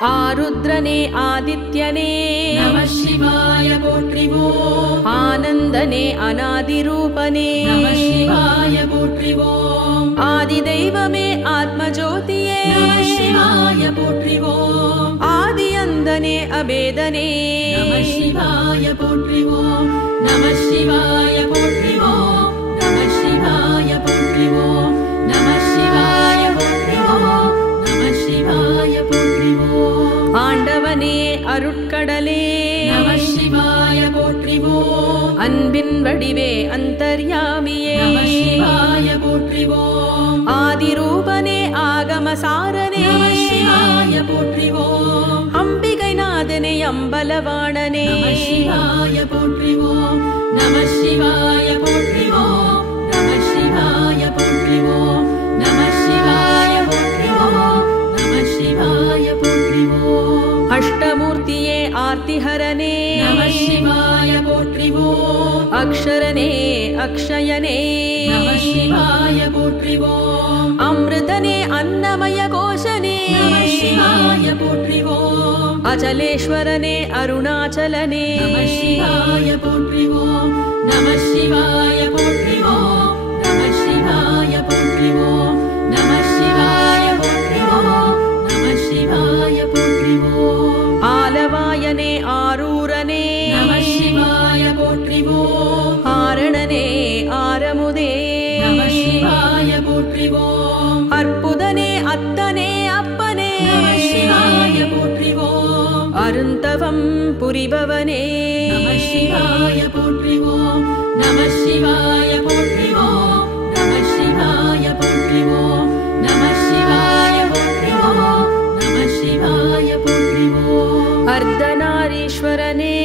ஆருத்ரனே ஆதித்யனே நம சிவாய போற்றிவோம். ஆனந்தனே அநாதிரூபனே நம சிவாய போற்றிவோம். ஆதி தெய்வமே ஆத்மஜோதியே நம சிவாய போற்றிவோம். ஆதி அந்தனே அபேதனே நம சிவாய போற்றிவோம். நம சிவாய போற்றிவோம். நம சிவாய போற்றிவோம். நம சிவாய போற்றிவோம். நம சிவாய போற்றிவோம். ஆண்டவனே அருட்கடலே நம சிவாய போற்றிவோம். அன்பின் வடிவே அந்தர்யாமியே நம சிவாய போற்றிவோம். ஆதிரூபனே ஆகமசாரனே நம சிவாய போற்றிவோம். அம்பிகை நாதனே அம்பலவாணனே நம சிவாய போற்றிவோம். நம சிவாய போற்றிவோம். நம சிவாய போற்றிவோம். நம சிவாய போற்றிவோம். நம சிவாய போற்றிவோம். அஷ்டமூர்த்தியே ஆர்த்திஹரனே நம சிவாய போற்றிவோம். அக்ஷரனே அக்ஷயனே நம சிவாய போற்றிவோம். அமிர்தனே அன்னமய கோஷனே நம சிவாய போற்றிவோம். அச்சலேஸ்வரனே அருணாச்சலனே நம சிவாய போற்றிவோம். நம சிவாய போற்றிவோம். நம சிவாய போற்றிவோம். நம சிவாய போற்றிவோம். நம சிவாய போற்றிவோம். ஆலவாயனே ஆரூரனே நம சிவாய போற்றிவோம். ஆரணனே ஆரமுதே நம சிவாய போற்றிவோம். அற்புதனே அத்தனே அப்பனே நம சிவாய போற்றிவோம். அருந்தவம் புரிபவனே நம சிவாய போற்றிவோம். நம சிவாய போற்றிவோம். நம சிவாய போற்றிவோம். நம சிவாய போற்றிவோம். நம சிவாய போற்றிவோம். அர்த்தநாரீஸ்வரனே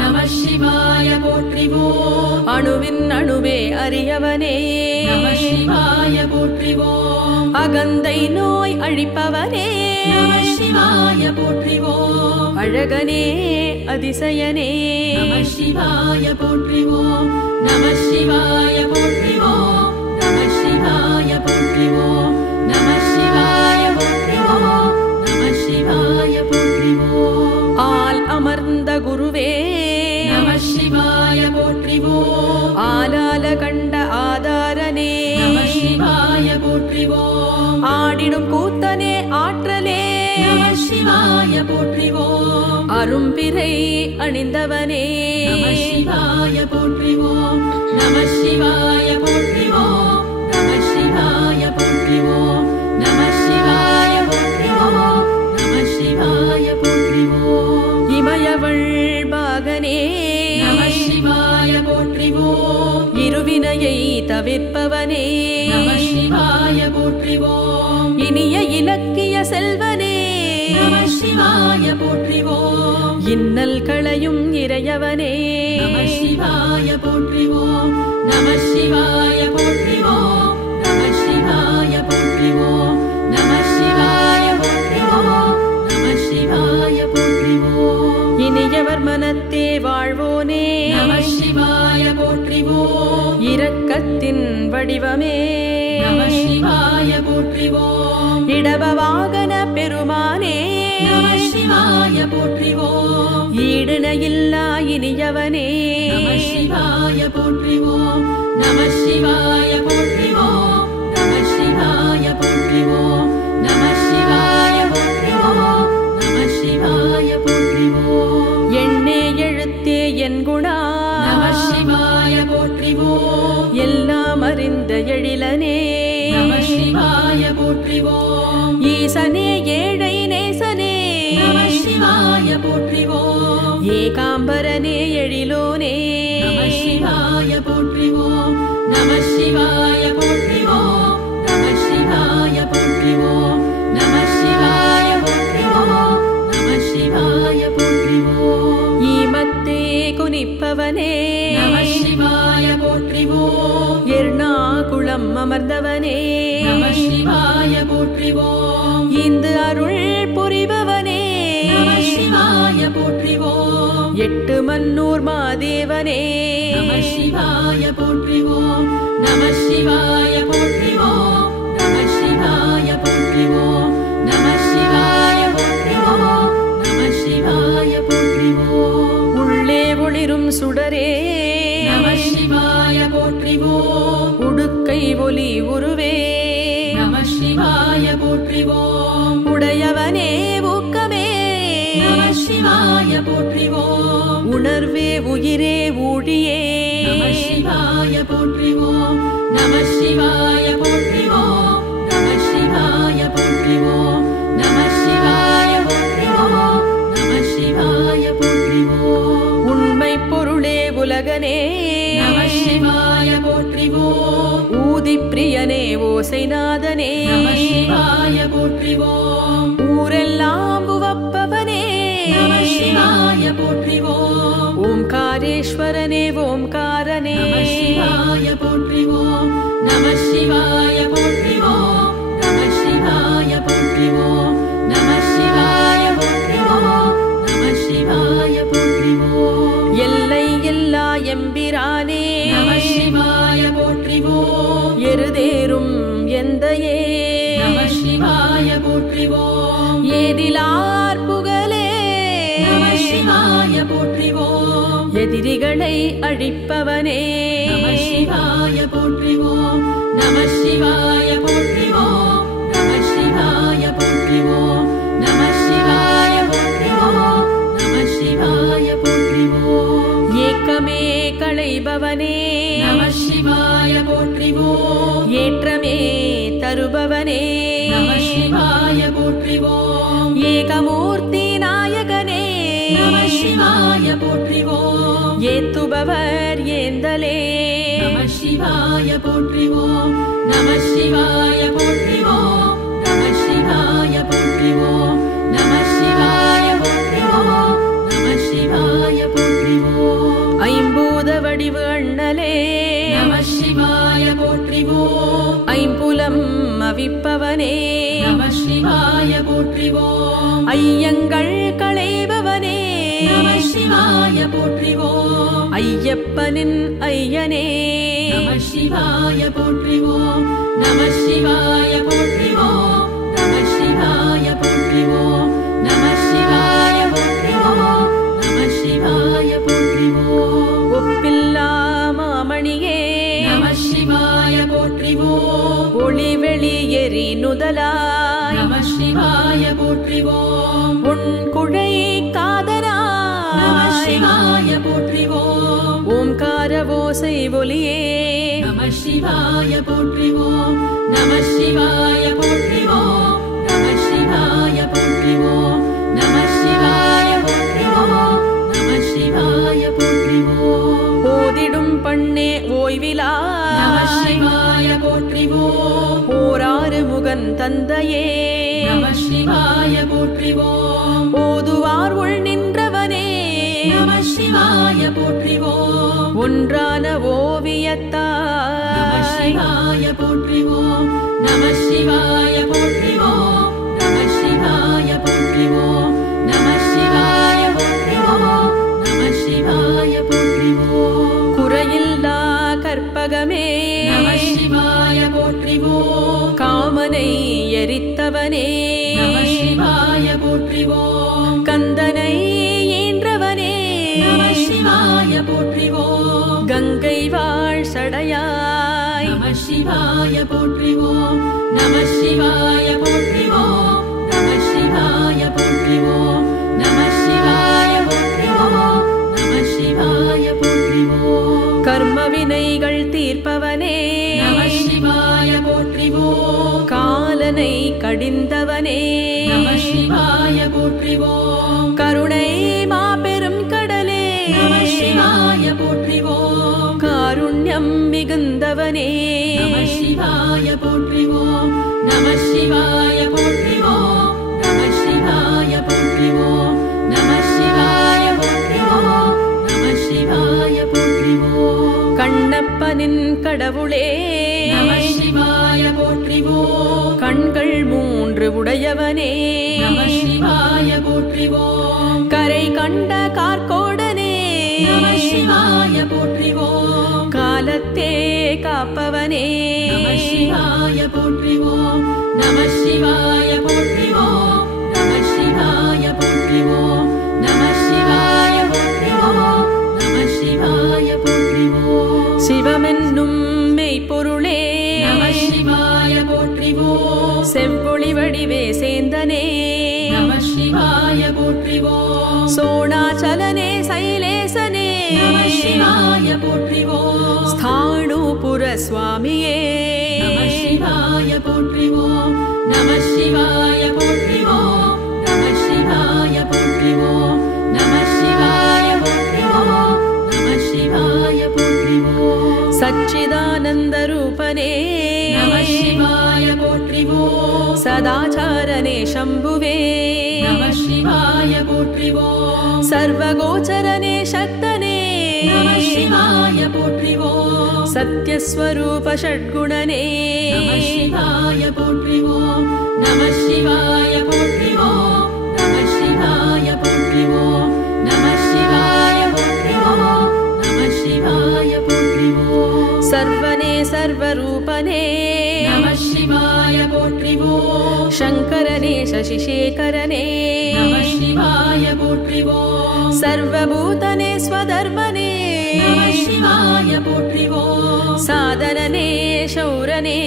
நம சிவாய போற்றிவோம். அணுவின் அணுவே அறியவனே நம சிவாய போற்றிவோம். அகந்தை நோய் அழிப்பவனே நம சிவாய போற்றிவோம். அழகனே அதிசயனே நம சிவாய போற்றிவோம். நம சிவாய போற்றிவோம். நம சிவாய போற்றிவோம். நம சிவாய போற்றிவோம். நம சிவாய போற்றிவோம். ஆல் அமர்ந்த குருவே நம சிவாய போற்றிவோம். ஆலால கண்ட ஆதாரனே நம சிவாய போற்றிவோம். ஆடிடும் கூத்தனே ஆற்றலே நம சிவாய போற்றிவோம். அரும்பிரை அணிந்தவனே நம சிவாய போற்றிவோம். நம சிவாய போற்றிவோம். நம சிவாய போற்றிவோம். நம சிவாய போற்றிவோம். நம சிவாய போற்றிவோம். இமயவள் பாகனே நம சிவாய போற்றிவோம். இருவினையை தவிர்ப்பவனே நம சிவாய போற்றிவோம். இனிய இலக்கிய செல்வனே நம சிவாய போற்றிவோம். இன்னல் களையும் இறையவனே நம சிவாய போற்றிவோம். நம சிவாய போற்றிவோம். நம சிவாய போற்றிவோம். நம சிவாய போற்றிவோம். நம சிவாய போற்றிவோம். இனியவர் மனத்தே வாழ்வோனே நம சிவாய போற்றிவோம். இரக்கத்தின் வடிவமே நம சிவாய போற்றிவோம். இடப வாகன பெருமானே நம சிவாய போற்றிவோம். ஈடுணையில்லா இனியவனே நம சிவாய போற்றிவோம். நம சிவாய போற்றிவோம். நம சிவாய போற்றிவோம். நம சிவாய போற்றிவோம். நம சிவாய போற்றிவோம். எண்ணே எழுத்தே என் குணா நம சிவாய போற்றிவோம். எல்லாம் அறிந்த எழிலனே நம சிவாய போற்றிவோம். ஈசனே ஏழை நேசனே நம சிவாய போற்றிவோம். ஏகாம்பரனே எழிலோனே நம சிவாய போற்றிவோம். நம சிவாய போற்றிவோம். நம சிவாய போற்றிவோம். நம சிவாய போற்றிவோம். நம சிவாய போற்றிவோம். ஈமத்தே குனிப்பவனே நம சிவாய போற்றிவோம். எர்ணாகுளம் அமர்ந்தவனே நம சிவாய போற்றிவோம். இந்து அருள் புரிபவனே நம சிவாய போற்றிவோம். எட்டு மன்னூர் மாதேவனே நம சிவாய போற்றிவோம். நம சிவாய போற்றிவோம். நம சிவாய போற்றிவோம். நம சிவாய போற்றிவோம். போற்றிவோம் உடையவனே ஊக்கமே நம சிவாய போற்றிவோம் உணர்வே உயிரே ஊழியே நம சிவாய போற்றிவோம் நம சிவாய போற்றிவோம் நம சிவாய போற்றிவோம் நம சிவாய போற்றிவோம் நம சிவாய போற்றிவோம் உண்மை பொருளே உலகனே நம சிவாய போற்றிவோம் ஊதி பிரியனே ஓசைநாதனே நம சிவாய போற்றிவோம் ஊரெல்லாம் உவப்பவனே நம சிவாய போற்றிவோம் ஓம்காரேஸ்வரனே ஓம்காரனே நம சிவாய போற்றிவோம் நம சிவாய போற்றிவோம் நம சிவாய போற்றிவோம் நம சிவாய போற்றிவோம் நம சிவாய போற்றிவோம் எல்லை எல்லா எம்பிரானே நம சிவாய போற்றிவோம் எருதேறும் எந்தையே நம சிவாய போற்றிவோம் ஏதிலார் புகழே நம சிவாய போற்றிவோம் எதிரிகளை அழிப்பவனே நம சிவாய போற்றிவோம் நம சிவாய போற்றிவோம் நம சிவாய போற்றிவோம் நம சிவாய போற்றிவோம் நம சிவாய போற்றிவோம் ஏக்கமே களைபவனே நம சிவாய போற்றிவோம் ஏற்றமே தருபவனே நம சிவாய போற்றிவோம் ஏகமூர்த்தி நாயகனே நம சிவாய போற்றிவோம் ஏத்துபவர் ஏந்தலே நம சிவாய போற்றிவோம் நம சிவாய போற்றிவோம் நம சிவாய போற்றிவோம் நம சிவாய போற்றிவோம் நம சிவாய போற்றிவோம் ஐம்பூத வடிவு அண்ணலே நம சிவாய போற்றிவோம் ஐம்புலம் அவிப்பவனே நம சிவாய போற்றிவோம் ஐயங்கள் களைபவனே நம சிவாய போற்றிவோம் ஐயப்பனின் ஐயனே நம சிவாய போற்றிவோம் நம சிவாய போற்றிவோம் நம சிவாய போற்றிவோம் நம சிவாய போற்றிவோம் நம சிவாய போற்றிவோம் ஒப்பில்லா மாமணியே நம சிவாய போற்றிவோம் ஒளிவெளி எரி நுதலாய் நம சிவாய போற்றிவோம் உன் குழை காதலாய் நம சிவாய போற்றிவோம் ஓம்கார ஓசை ஒலியே நம சிவாய போற்றிவோம் நம சிவாய போற்றிவோம் நம சிவாய போற்றிவோம் நம சிவாய போற்றிவோம் நம சிவாய போற்றிவோம் ஓதிடும் பண்ணே ஓய்விலா நம சிவாய போற்றிவோம் ஓராறு முகன் தந்தையே நம சிவாய போற்றிவோம் ஓதுவார் உள் நின்றவனே நம சிவாய போற்றிவோம் ஒன்றான நம ஓவியத்தாய் சிவாய போற்றிவோம் நம சிவாய போற்றிவோம் நம சிவாய போற்றிவோம் நம சிவாய போற்றிவோம் நம சிவாய போற்றிவோம் குறையில்லா கற்பகமே நம சிவாய போற்றிவோம் காமனை எரித்தவனே நம சிவாய போற்றிவோம் கந்தனை ஈன்றவனே நம சிவாய போற்றிவோம் கங்கை வாழ் சடையாய் நம சிவாய போற்றிவோம் நம சிவாய போற்றிவோம் நம சிவாய போற்றிவோம் நம சிவாய போற்றிவோம் நம சிவாய போற்றிவோம் கர்ம வினைகள் தீர்ப்பவனே நம சிவாய போற்றிவோம் காலனை கடிந்தவனே நம சிவாய போற்றிவோம் கருணை மாபெரும் கடலே நம சிவாய போற்றிவோம் காருண்யம் மிகுந்தவனே நம சிவாய போற்றிவோம் நம சிவாய போற்றிவோம் நம சிவாய போற்றிவோம் நம சிவாய போற்றிவோம் நம சிவாய போற்றிவோம் கண்ணப்பனின் கடவுளே நம சிவாய போற்றிவோம் கண்கள் மூன்று உடையவனே நம சிவாய போற்றிவோம் கரை கண்ட கார்கோடனே நம சிவாய போற்றிவோம் காலத்தே காப்பவனே நம சிவாய போற்றிவோம் நம சிவாய போற்றிவோம் நம சிவாய போற்றிவோம் நம சிவாய போற்றிவோம் நம சிவாய போற்றிவோம் சிவமென்னும் மெய்ப்பொருளே நம சிவாய போற்றிவோம் செவ்வொளி வடிவே சேந்தனே நம சிவாய போற்றிவோம் சோணாச்சலனே சைலேசனே நம சிவாய போற்றிவோம் ஸ்தாணூபுர சுவாமியே நம சிவாய போற்றிவோம் நம சிவாய போற்றிவோம் நம சிவாய போற்றிவோம் நம சிவாய போற்றிவோம் நம சிவாய போற்றிவோம் சச்சிதானந்த ரூபனே நம சிவாய போற்றிவோம் சதாச்சாரனே சம்புவே நம சிவாய போற்றிவோம் சர்வகோச்சரனே சக்தனே நம சிவாய போற்றிவோம் சத்யஸ்வரூப ஷட்குணனே நம சிவாய போற்றிவோம் நம சிவாய போற்றிவோம் நம சிவாய போற்றிவோம் நம சிவாய போற்றிவோம் நம சிவாய போற்றிவோம் சர்வனே சர்வரூபனே நம சிவாய போற்றிவோம் சங்கரனே சசிசேகரனே நம சிவாய போற்றிவோம் சர்வபூதனே ஸ்வதர்மனே நம சிவாய போற்றிவோம் சாதனனே சௌரனே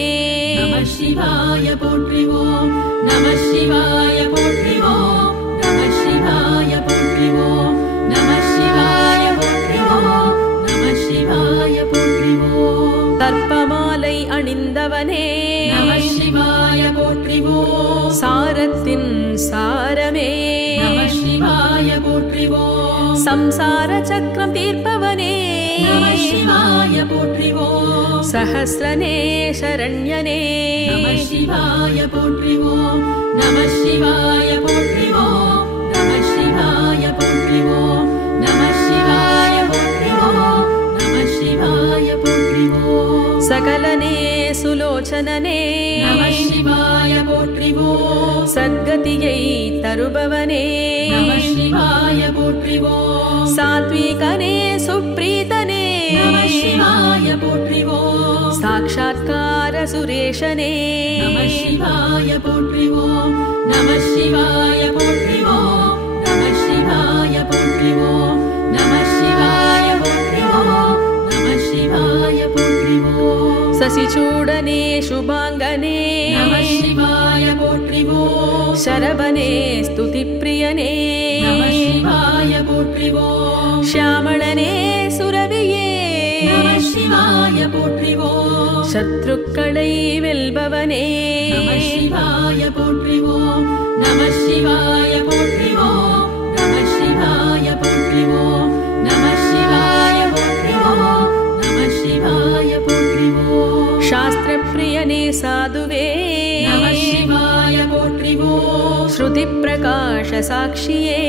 நம சிவாய போற்றிவோம் நம சிவாய போற்றிவோம் நம சிவாய போற்றிவோம் நம சிவாய போற்றிவோம் நம சிவாய போற்றிவோம் கற்பமாலை அணிந்தவனே நம சிவாய போற்றிவோம் சாரத்தின் சாரமே நம சிவாய போற்றிவோம் சம்சார சக்கரம் தீர்ப்பவனே நம சிவாய போற்றிவோம் சஹஸ்ரனே சரண்யனே நம சிவாய போற்றிவோம் நம சிவாய போற்றிவோம் நம சிவாய போற்றிவோம் நம சிவாய போற்றிவோம் நம சிவாய போற்றிவோம் சகலனே சுலோச்சனனே நம சிவாய போற்றிவோம் சத்கதியை தருபவனே நம சிவாய போற்றிவோம் சாத்விகனே சுப்ரீதனே நம சிவாய போற்றிவோம் சாக்ஷாத்கார சுரேஷனே நம சிவாய போற்றிவோம் நம சிவாய போற்றிவோம் நம சிவாய போற்றிவோம் நம சிவாய போற்றிவோம் நம சிவாய போற்றிவோம் சசிச்சூடனே சுபாங்கனே நம சிவாய போற்றிவோம் சரபனே ஸ்துதிப்ரியனே நம சிவாய போற்றிவோம் ஷியாமளனே சுரவியே நம சிவாய போற்றிவோம் சத்ருக்களை வெல்பவனே நம சிவாய போற்றிவோம் நம சிவாய போற்றிவோம் நம சிவாய போற்றிவோம் நம சிவாய போற்றிவோம் நம சிவாய போற்றிவோம் சாஸ்திரப்பிரியனே சாதுவே நம சிவாய போற்றிவோம் ஸ்ருதி பிரகாஷ சாட்சியே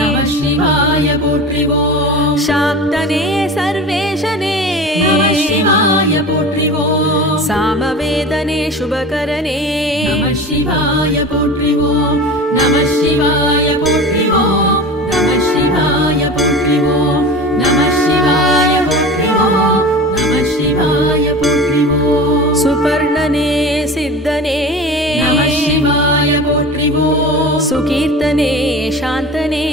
நம சிவாய போற்றிவோம் சாக்தனே சர்வேஷனே நம சிவாய போற்றிவோம் சாமவேதனே சுபகரனே நம சிவாய போற்றிவோம் நம சிவாய போற்றிவோம் நம சிவாய போற்றிவோம் நம சிவாய போற்றிவோம் நம சிவாய போற்றிவோம் சுபர்ணனே சித்தனே நம சிவாய போற்றிவோம் சுகீர்த்தனே சாந்தனே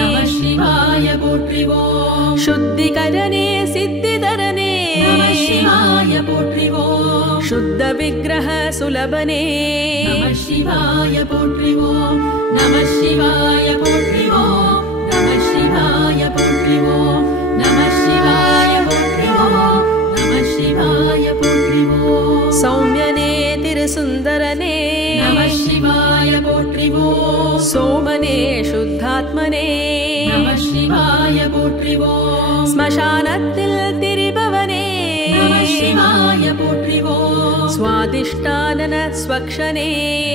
நம சிவாய போற்றிவோம் शुद्धिकरणे सिद्धिधरणे நம சிவாய போற்றிவோம் शुद्ध विग्रह सुलभने நம சிவாய போற்றிவோம் நம சிவாய போற்றிவோம் நம சிவாய போற்றிவோம் நம சிவாய போற்றிவோம் நம சிவாய போற்றிவோம் सौम्यने तिरुसुन्दरने நம சிவாய போற்றிவோம் सोमने शुद्धात्मने நம சிவாய போற்றிவோம் श्मशानत्तिल तिरिभवने நம சிவாய போற்றிவோம் स्वादिष्टानन स्वक्षणे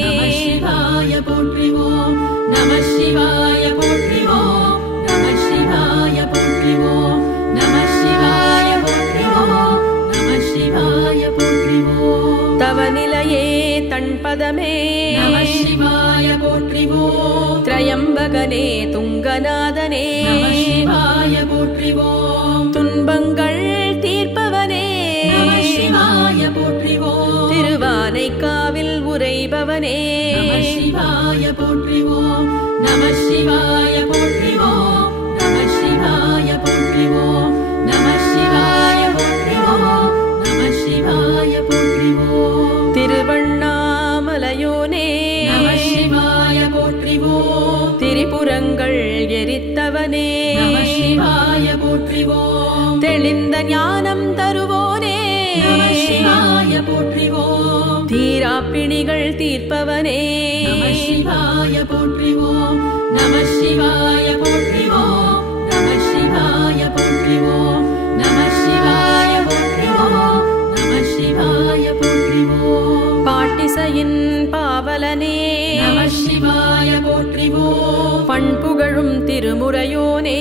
நம சிவாய போற்றிவோம் நம சிவாய போற்றிவோம் நம சிவாய போற்றிவோம் நம சிவாய போற்றிவோம் நம சிவாய போற்றிவோம் तव निलये तण्पदमे நம சிவாய போற்றிவோம் त्रयम्बकने तुङ्गनादने நம சிவாய போற்றிவோம் துன்பங்கள் தீர்ப்பவனே நம சிவாய போற்றிவோம் திருவானைக்காவில் உறைபவனே நம சிவாய போற்றிவோம் நம சிவாய போற்றிவோம் நம சிவாய போற்றிவோம் நம சிவாய போற்றிவோம் நம சிவாய போற்றிவோம் திருவண்ணாமலையோனே நம புறங்கள் எரித்தவனே நம சிவாய போற்றிவோம் தெளிந்த ஞானம் தருவோனே நம சிவாய போற்றிவோம் தீரா பிணிகள் தீர்ப்பவனே நம சிவாய போற்றிவோம் நம சிவாய போற்றிவோம் நம சிவாய போற்றிவோம் நம சிவாய போற்றிவோம் நம சிவாய போற்றிவோம் பாட்டிசையின் பாவலனே நம சிவாய போற்றிவோம் பண்புகழும் திருமுறையோனே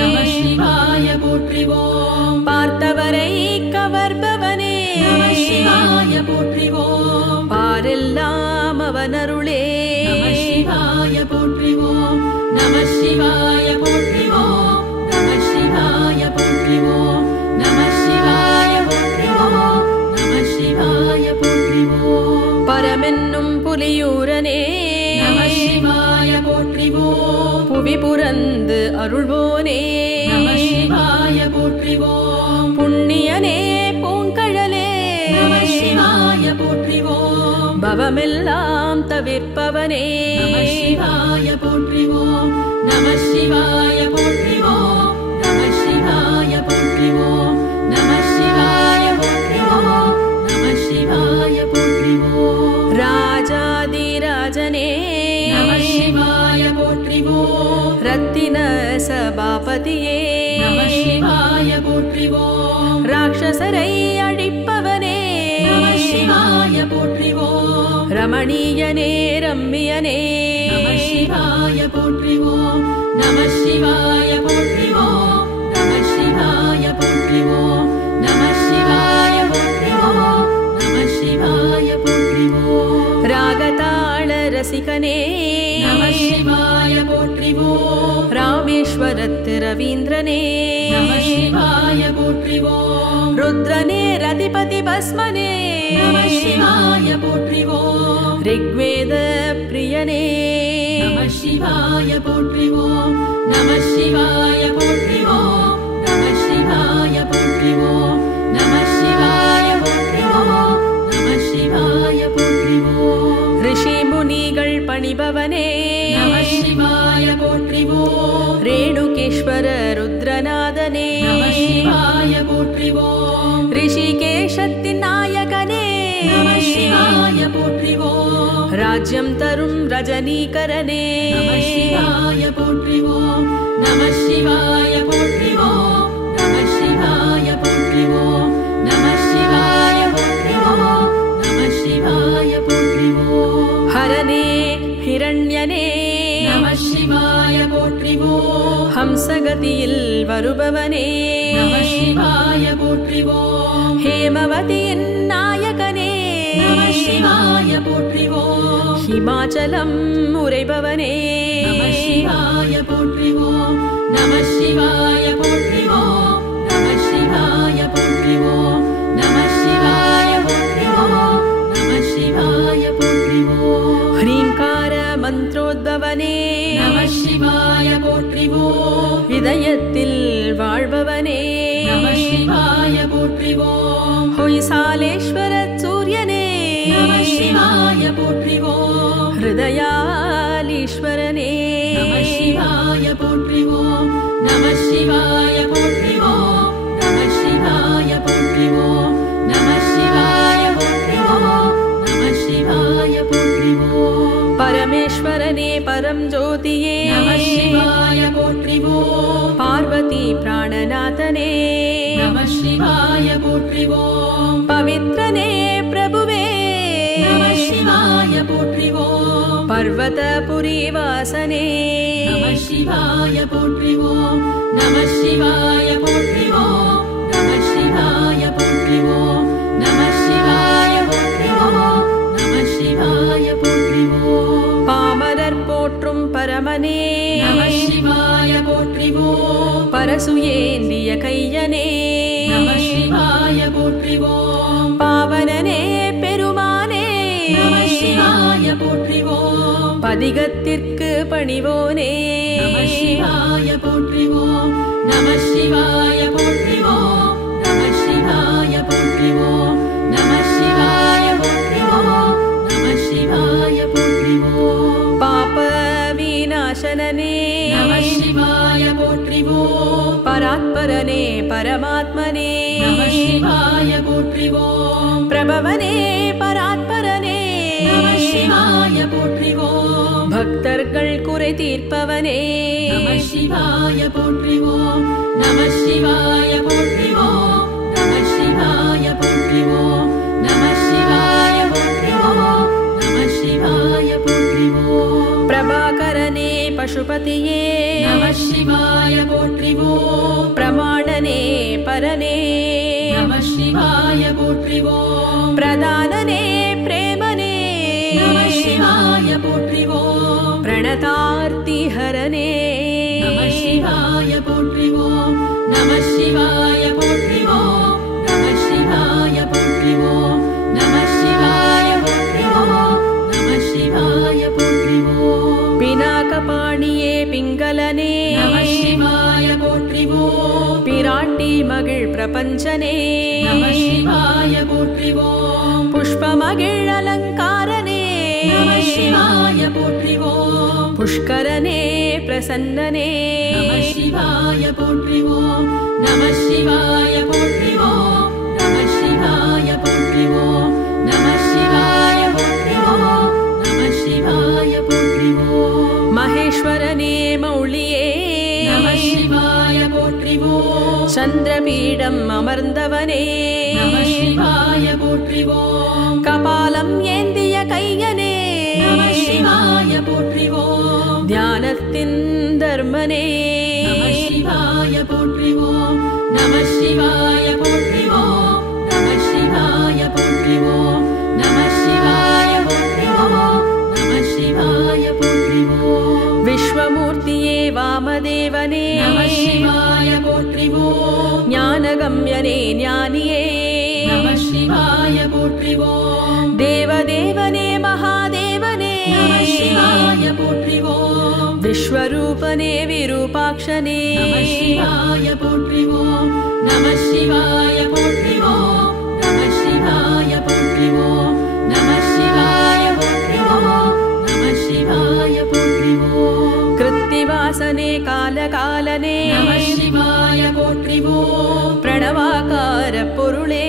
நம சிவாய போற்றிவோம் பார்த்தவரை கவர்பவனே நம சிவாய போற்றிவோம் பாரெல்லாம் அவனருளே நம சிவாய போற்றிவோம் நம சிவாய போற்றிவோம் நம சிவாய போற்றிவோம் நம சிவாய போற்றிவோம் நம சிவாய போற்றிவோம் பரமென்னும் புலியூரனே நம சிவாய போற்றிவோம் புவி புரந்து அருள்வோனே நம சிவாய போற்றிவோம் புண்ணியனே பூங்கழலே நம சிவாய போற்றிவோம் பவமெல்லாம் தவிர்ப்பவனே நம சிவாய போற்றிவோம் நம சிவாய போற்றிவோம் நம சிவாய போற்றிவோம் நம சிவாய போற்றிவோம் நம சிவாய போற்றிவோம் ராஜாதிராஜனே நம சிவாய போற்றிவோம் ரத்தின சபாபதியே நம சிவாய போற்றிவோம் ராட்சசரை அழிப்பவனே நம சிவாய போற்றிவோம் ரமணீயனே ரம்மியனே நம சிவாய போற்றிவோம் நம சிவாய போற்றிவோம் நம சிவாய போற்றிவோம் நம சிவாய போற்றிவோம் நம சிவாய போற்றிவோம் ராகதாள ரசிகனே நம சிவாய போற்றிவோம் ராமேஸ்வரத்து ரவீந்திரனே நம சிவாய போற்றிவோம் ருத்ரனே ரதிபதி பஸ்மனே நம சிவாய போற்றிவோம் ரிக்வேத பிரியனே நம சிவாய போற்றிவோம் நம சிவாய போற்றிவோம் நம சிவாய போற்றிவோம் நம சிவாய போற்றிவோம் நம சிவாய போற்றிவோம் ரிஷி முனிகள் பணிபவனே நம சிவாய போற்றிவோம் ரேணுகேஸ்வர ருத்ரநாதனே நம சிவாய போற்றிவோம் ரிஷிகேஷத்தின் நாயகனே நம சிவாய போற்றிவோம் ராஜ்யம் தரும் ரஜனீகரனே நம சிவாய போற்றிவோம் நம சிவாய போற்றிவோம் நம சிவாய போற்றிவோம் நம சிவாய போற்றிவோம் நம சிவாய போற்றிவோம் ஹரனே ஹிரண்யனே நம சிவாய போற்றிவோம் ஹம்சகதியில் வருபவனே நம சிவாய போற்றிவோம் ஹேமவதியின் நாயகனே நம சிவாய போற்றிவோம் ஹிமாச்சலம் உரைபவனே நம சிவாய போற்றிவோம் நம சிவாய போற்றிவோம் நம சிவாய போற்றிவோம் நம சிவாய போற்றிவோம் நம சிவாய போற்றிவோம் ஹ்ரீங்கார மந்திரோத்பவனே நம சிவாய போற்றிவோம் இதயத்தில் வாழ்பவனே நம சிவாய போற்றிவோம் ஹொய்சாலேஸ்வர சூரியனே நம சிவாய போற்றிவோம் ஹிருதயாலீஸ்வரனே நம சிவாய போற்றிவோம் நம சிவாய போற்றிவோம் நம சிவாய போற்றிவோம் நம சிவாய போற்றிவோம் நம சிவாய போற்றிவோம் பரமேஸ்வரனே பரம் ஜோதியே நம சிவாய போற்றிவோம் பார்வதி பிராணநாதனே நம சிவாய போற்றிவோம் பவித்ரனே பிரபுவே நம சிவாய போற்றிவோம் பர்வதபுரி வாசனே நம சிவாய போற்றிவோம் நம சிவாய போற்றிவோம் நம சிவாய போற்றிவோம் நம சிவாய போற்றிவோம் நம சிவாய போற்றிவோம் பாமரர் போற்றும் பரமனே நம சிவாய போற்றிவோம் பரசுயேந்திய கையனே நம சிவாய போற்றிவோம் பாவனனே பெருமானே நம சிவாய போற்றிவோம் பதிகத்திற்கு பணிவோனே நம சிவாய போற்றிவோம் நம சிவாய போற்றிவோம் நம சிவாய போற்றிவோம் நம சிவாய போற்றிவோம் நம சிவாய போற்றிவோம் பாப விநாசனனே பராத்பரனே பரமாத்மனே நம சிவாய போற்றிவோம் பிரபவனே பராத்பரனே நம சிவாய போற்றிவோம் பக்தர்கள் குறை தீர்ப்பவனே நம சிவாய போற்றிவோம் நம சிவாய போற்றிவோம் நம சிவாய போற்றிவோம் நம சிவாய போற்றிவோம் நம சிவாய போற்றிவோம் பிரபாகரனே பசுபதியே நம சிவாய போற்றிவோம் பிரமாணனே பரனே நம சிவாய போற்றிவோம் பிரதானனே பிரேமனே நம சிவாய போற்றிவோம் பிரணதார்த்தி ஹரனே நம சிவாய போற்றிவோம் நம சிவாய போற்றிவோம் நம சிவாய போற்றிவோம் நம சிவாய போற்றிவோம் நம சிவாய போற்றிவோம் பினாகபாணியே பிங்களனே நம சிவாய போற்றிவோம் பிராட்டி மகிழ் பிரபஞ்சனே நம சிவாய போற்றிவோம் புஷ்பமகிழ் அலங்காரனே நம சிவாய போற்றிவோம் புஷ்கரனே பிரசன்னனே நம சிவாய போற்றிவோம் நம சிவாய போற்றிவோம் நம சிவாய போற்றிவோம் நம சிவாய போற்றிவோம் நம சிவாய போற்றிவோம் மகேஸ்வரனே மௌளியே நம சிவாய போற்றிவோம் சந்திரபீடம் அமர்ந்தவனே நம சிவாய போற்றிவோம் கபாலம் ஏந்திய கையனே நம சிவாய போற்றிவோம் தியானத்தின் தர்மனே நம சிவாய போற்றிவோம் நம சிவாய போற்றிவோம் நம சிவாய போற்றிவோம் நம சிவாய போற்றிவோம் நம சிவாய போற்றிவோம் விஸ்வமூர்த்தியே வாமதேவனே நம சிவாய போற்றிவோம் ஞானகம்யனே ஞானியே நம சிவாய போற்றிவோம் தேவதேவனே மகாதேவனே நம சிவாய போற்றிவோம் விஸ்வரூபனே விரூபாக்ஷனே நம சிவாய போற்றிவோம் நம சிவாய போற்றிவோம் நம சிவாய போற்றிவோம் நம சிவாய போற்றிவோம் நம சிவாய போற்றிவோம் கிருத்திவாசனே காலகாலனே நம சிவாய போற்றிவோம் பிரணவாகார பொருளே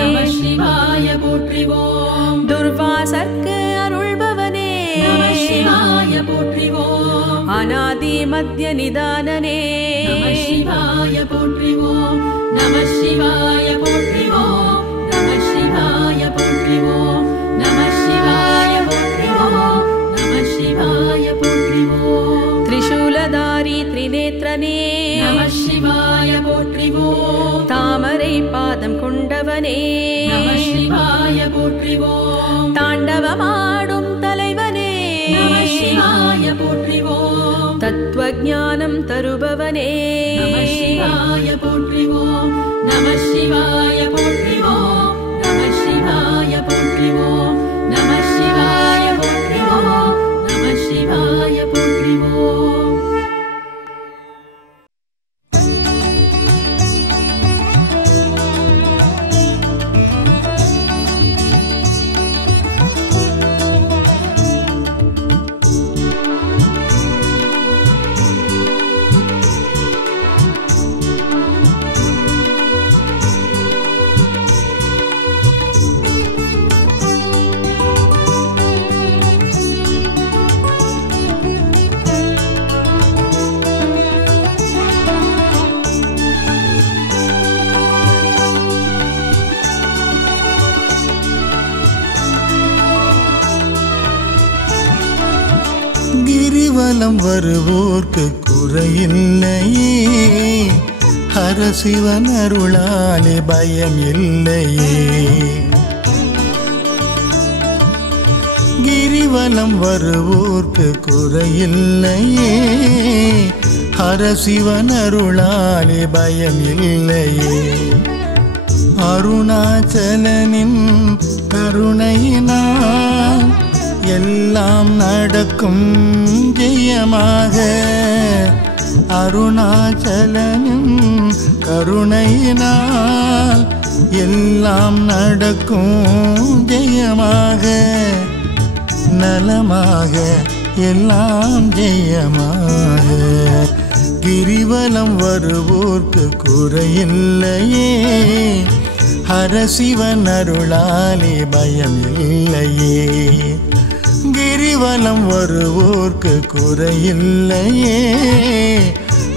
நம சிவாய போற்றிவோம் துர்வாசர்க்கு அருள்பவனே நம சிவாய போற்றிவோம் அநாதி மத்திய நிதானனே நம சிவாய போற்றிவோம் நம சிவாய போற்றிவோம் நம சிவாய போற்றிவோம் நம சிவாய போற்றிவோம் நம சிவாய போற்றிவோம் திரிசூலதாரி திரிநேத்ரனே நம சிவாய போற்றிவோம் தாமரை பாதம் கொண்டவனே நம சிவாய போற்றிவோம் தாண்டவமாடும் தலைவனே நம சிவாய போற்றிவோம் தத்துவஞானம் தருபவனே நம சிவாய போற்றிவோம் நம சிவாய போற்றிவோம் நம சிவாய போற்றிவோம் நம சிவாய போற்றிவோம் நம சிவாய போற்றிவோம் கிரிவலம் வருவோர்க்கு குறையில்லையே, ஹரசிவன் அருளாலே பயம் இல்லையே. கிரிவலம் வருவோர்க்கு குறையில்லையே, ஹரசிவன் அருளாலே பயம் இல்லையே. அருணாச்சலனின் கருணையினால் எல்லாம் நடக்கும் ஜெயமாக. அருணாச்சலனின் கருணையினால் எல்லாம் நடக்கும் ஜெயமாக. நலமாக எல்லாம் ஜெயமாக. கிரிவலம் வருவோர்க்கு குறையில்லையே, ஹரசிவன் அருளாலே பயம் இல்லையே. கிரிவலம் வருவோர்க்கு குறையில்லையே,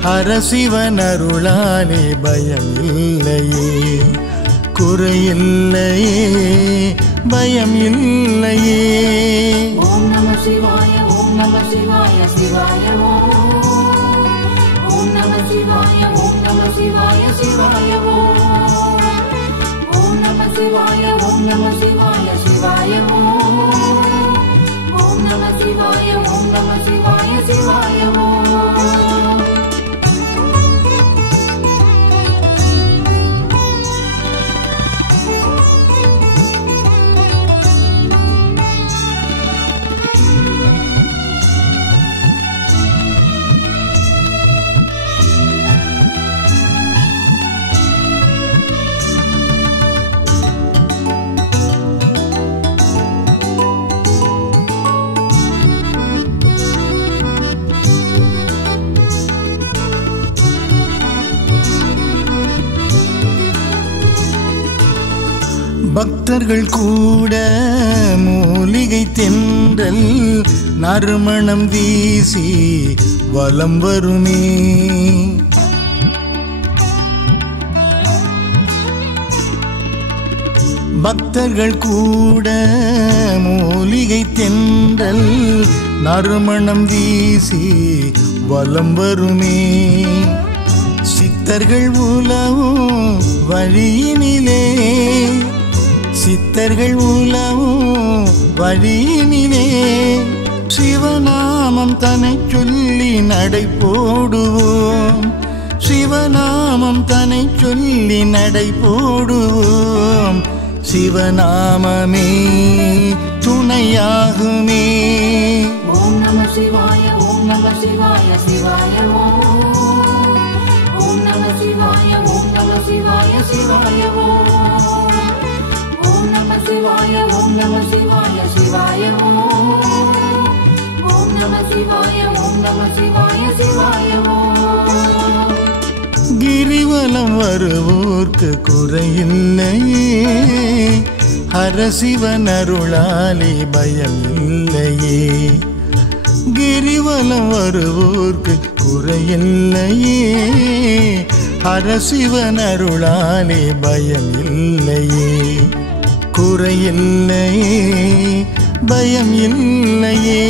ஹரசிவன் அருளாலே பயம் இல்லையே. குறையில்லையே, பயம் இல்லையே. ஓம் நம சிவாய ஓம் நம சிவாய சிவாய ஓம் நம சிவாய ஓம் நம சிவாய சிவாய ஓம் நம சிவாய ஓம் நம சிவாய சிவாய ஓம் நம சிவாய ஓம் நம சிவாய சிவாய பக்தர்கள் கூட மூலிகை தென்றல் நறுமணம் வீசி வலம் வருமே. பக்தர்கள் கூட மூலிகை தென்றல் நறுமணம் வீசி வலம் வருமே. சித்தர்கள் உலவும் வழியினிலே, சித்தர்கள் உலவும் வழியினிலே சிவநாமம் தன்னை சொல்லி நடை போடுவோம். சிவநாமம் தன்னை சொல்லி நடை போடுவோம். சிவநாமமே துணையாகுமே. ஓம் நம சிவாய ஓம் நம சிவாய சிவாய ஓம் நம சிவாய ஓம் நம சிவாய சிவாய ஓம் நம சிவாய ஓம் நம சிவாய சிவாய ஓம் நம சிவாய ஓம் நம சிவாய சிவாய கிரிவலம் வருவோர்க்கு குறையில்லையே, ஹரசிவன் அருளாலே பயம் இல்லையே. கிரிவலம் வருவோர்க்கு குறையில்லையே, ஹரசிவன் அருளாலே பயம் இல்லையே. குறையில்லையே, பயம் இல்லையே.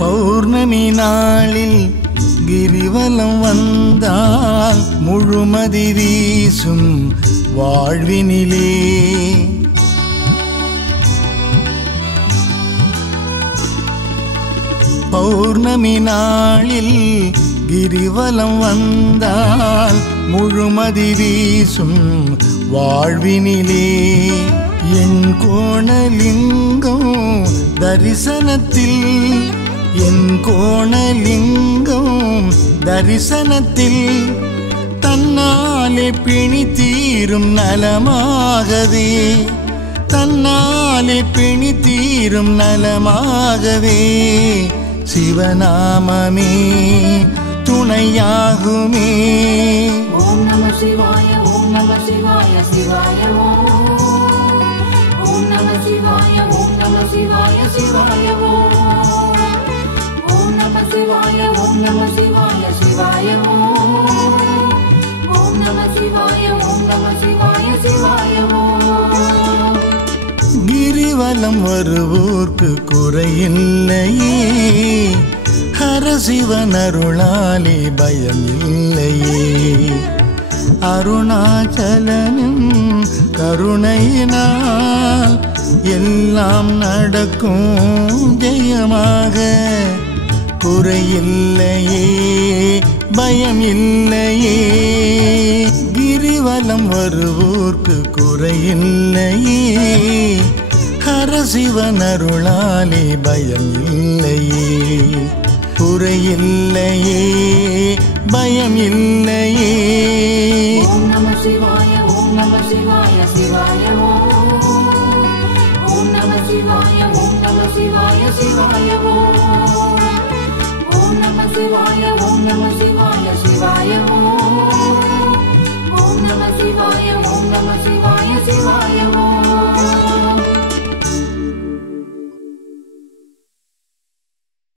பௌர்ணமி நாளில் கிரிவலம் வந்தால் முழுமதி வீசும் வாழ்வினிலே. பௌர்ணமி நாளில் கிரிவலம் வந்தால் முழுமதி வீசும் வாழ்வினிலே. என் கோணலிங்கம் தரிசனத்தில், என் கோணலிங்கம் தரிசனத்தில் தன்னாலே பிணி தீரும் நலமாகவே, தன்னாலே பிணி தீரும் நலமாகவே. சிவநாமமே துணையாகுமே. ஓம் நம சிவாய ஓம் நம சிவாய சிவாய ஓம் நம சிவாய ஓம் நம சிவாய சிவாய ஓம் நம சிவாய ஓம் நம சிவாய சிவாய ஓம் நம சிவாய ஓம் நம சிவாய சிவாய கிரிவலம் வருவோர்க்கு குறையில்லையே, ஹரசிவன் அருளாலே பயம் இல்லையே. அருணாச்சலனும் கருணையினால் எல்லாம் நடக்கும் ஜெயமாக. குறையில்லையே பயம் இல்லையே, கிரிவலம் வருவோர்க்கு குறையில்லையே. ஹரசிவன் அருளாலே பயம் இல்லையே, குறையில்லையே பயம் இல்லையே. ஓம் நம சிவாய ஓம் நம சிவாய சிவாய ஓம். ஓம் நம சிவாய ஓம் நம சிவாய சிவாய ஓம். ஓம் நம சிவாய ஓம் நம சிவாய சிவாய ஓம். ஓம் நம சிவாய